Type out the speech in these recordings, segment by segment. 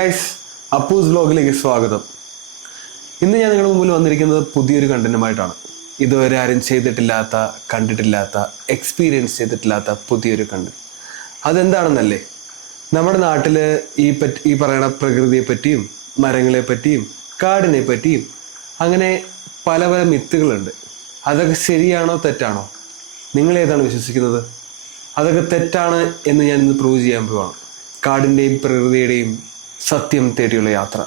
Guys, Appus വ്ലോഗിലേക്ക് സ്വാഗതം. ഇന്ന് ഞാൻ നിങ്ങളുടെ മുമ്പിൽ വന്നിരിക്കുന്നത് പുതിയൊരു കണ്ടന്റുമായിട്ടാണ്. ഇതുവരെ ആരും ചെയ്തിട്ടില്ലാത്ത, കണ്ടിട്ടില്ലാത്ത, എക്സ്പീരിയൻസ് ചെയ്തിട്ടില്ലാത്ത പുതിയൊരു കണ്ടന്റ്. അതെന്താണെന്നല്ലേ, നമ്മുടെ നാട്ടിൽ ഈ പറയുന്ന പ്രകൃതിയെ പറ്റിയും മരങ്ങളെ പറ്റിയും കാടിനെ പറ്റിയും അങ്ങനെ പല പല മിത്തുകളുണ്ട്. അതൊക്കെ ശരിയാണോ തെറ്റാണോ? നിങ്ങൾ ഏതാണ് വിശ്വസിക്കുന്നത്? അതൊക്കെ തെറ്റാണ് എന്ന് ഞാൻ ഇന്ന് പ്രൂവ് ചെയ്യാൻ പോവാണ്. കാടിൻ്റെയും പ്രകൃതിയുടെയും സത്യം തേടിയുള്ള യാത്ര.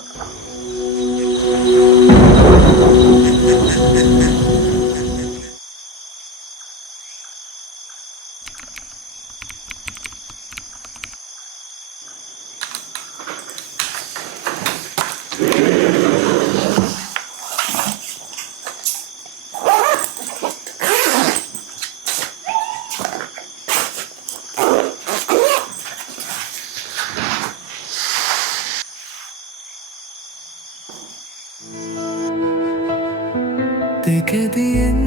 തികതിയൻ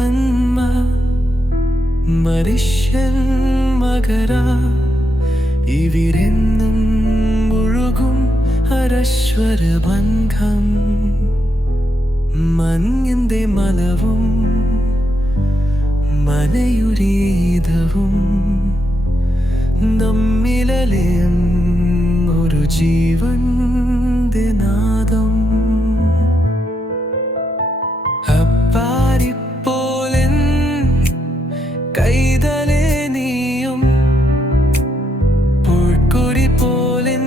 അന്മ മനുഷ്യൻ മകര ഇവിരെന്നും മുഴുകും അരശ്വര ബന്ധം മഞ്ഞിന്റെ മലവും മനയുരീതവും നമ്മിലലയം ഒരു ജീവന്റെ നാദം കൈതലേ നീയും പുൽക്കുരി പോലിൻ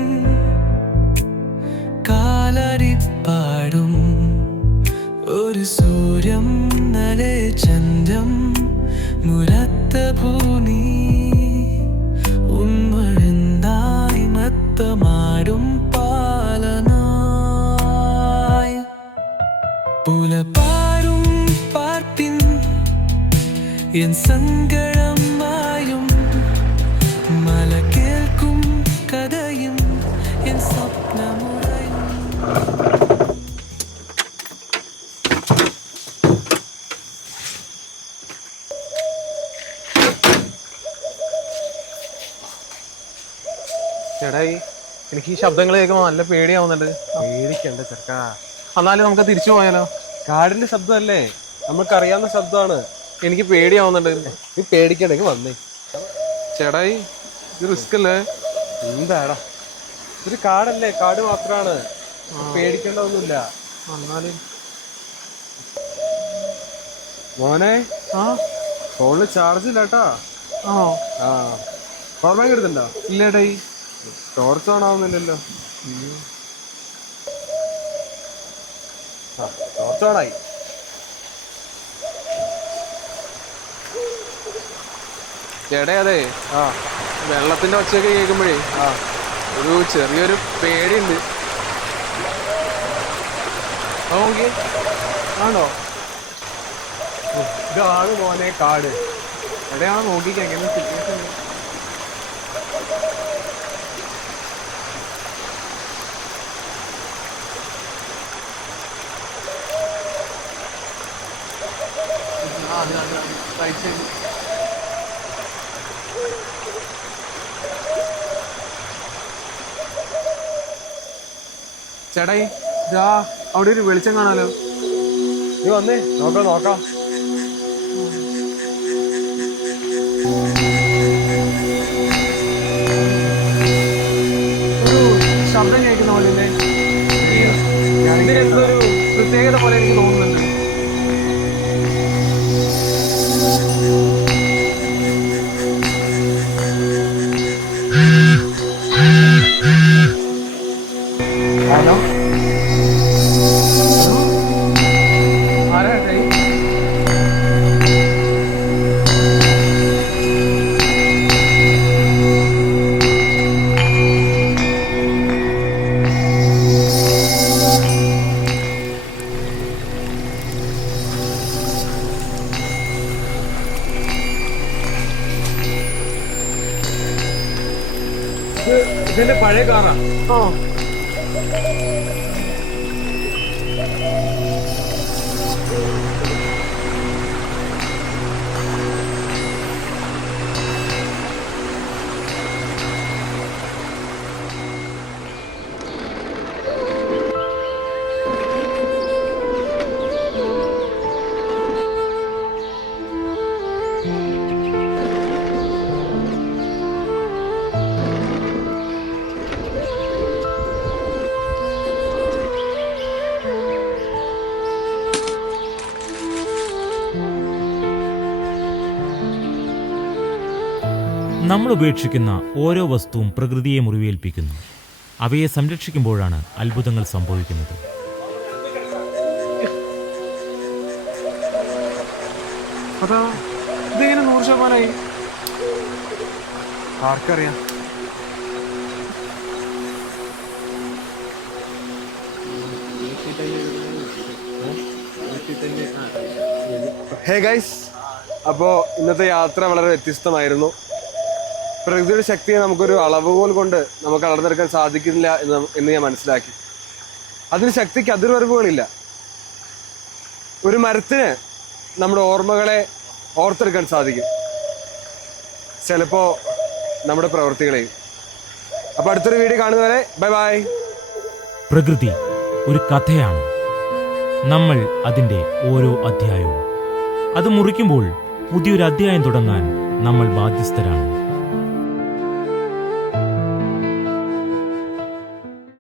കാലരിപ്പാടും ഒരു സൂര്യം നലെ ചന്ദ്രം മുരത്ത ഭൂമി ഉന്മഴുന്നായി മത്തമാടും പാലനായി പുലപ്പാരും പാർപ്പിൻ എൻ സങ്കടമായും മല കേൾക്കും കഥയും എൻ സ്വപ്നമുറയും. ചേട്ടായി, എനിക്ക് ഈ ശബ്ദങ്ങൾ കേൾക്കുമ്പോൾ നല്ല പേടിയാവുന്നുണ്ട്. പേടിക്കണ്ട ചെറുക്കാ, എന്നാലും നമുക്ക് തിരിച്ചു പോയാലോ? കാടിന്റെ ശബ്ദമല്ലേ, നമുക്കറിയാവുന്ന ശബ്ദമാണ്. എനിക്ക് പേടിയാവുന്നുണ്ട്. നീ പേടിക്കണ്ടെങ്കിൽ വന്നേ. ചേട്ടായി, ഇത് റിസ്ക് അല്ലേ? എന്താടാ, ഇതൊരു കാടല്ലേ, കാട് മാത്രമാണ്, പേടിക്കേണ്ട ഒന്നുമില്ല. എന്നാലും മോനെ, ഫോണില് ചാർജ് ഇല്ല കേട്ടാ. ആണോ? പവർ ബാങ്ക് എടുത്തിട്ടുണ്ടോ? ഇല്ലേട്ടായി. ടോർച്ച് ഓൺ ആവുന്നില്ലല്ലോ. ടോർച്ച് ഓൺ ആയി. ചേട്ടാ, അതെ, വെള്ളത്തിന്റെ ഒച്ചയൊക്കെ കേൾക്കുമ്പോഴേ ഒരു ചെറിയൊരു പേടിയുണ്ട്. നോക്കി. ആണോ? ഇതാണ് മോനെ കാട്. എവിടെയാണ് നോക്കിക്ക, എങ്ങനെ സിറ്റുവേഷൻ. ചേട്ടായി, ഇതാ അവിടെ ഒരു വെളിച്ചം കാണാലോ. നീ വന്നേ, നോക്കാം. ഒരു ശബ്ദം കേൾക്കുന്ന പോലെ അല്ലേ? ഇതിനെന്തോ ഒരു പ്രത്യേകത പോലെ എനിക്ക് തോന്നുന്നുണ്ട്. ഹലോ, ആരാ ചേട്ടായി? ഇതിന്റെ പഴയ കാറാ. നമ്മൾ ഉപേക്ഷിക്കുന്ന ഓരോ വസ്തുവും പ്രകൃതിയെ മുറിവേൽപ്പിക്കുന്നു. അവയെ സംരക്ഷിക്കുമ്പോഴാണ് അത്ഭുതങ്ങൾ സംഭവിക്കുന്നത്. അതാ ഇതിങ്ങനെ 100% ആർക്കറിയാം. ഹേ ഗൈസ്, അപ്പോൾ ഇന്നത്തെ യാത്ര വളരെ വ്യത്യസ്തമായിരുന്നു. പ്രകൃതിയുടെ ശക്തിയെ നമുക്കൊരു അളവുകോൽ കൊണ്ട് നമുക്ക് അളന്നെടുക്കാൻ സാധിക്കില്ല എന്ന് ഞാൻ മനസ്സിലാക്കി. അതിന് ശക്തിക്ക് അതിർവരമ്പുകളില്ല. ഒരു മരത്തിന് നമ്മുടെ ഓർമ്മകളെ ഓർത്തെടുക്കാൻ സാധിക്കും, ചിലപ്പോൾ നമ്മുടെ പ്രവൃത്തികളെയും. അപ്പോൾ അടുത്തൊരു വീഡിയോ കാണുന്നവരെ ബൈ ബൈ. പ്രകൃതി ഒരു കഥയാണ്. നമ്മൾ അതിൻ്റെ ഓരോ അധ്യായവും. അത് മുറിക്കുമ്പോൾ പുതിയൊരു അധ്യായം തുടങ്ങാൻ നമ്മൾ ബാധ്യസ്ഥരാണ്.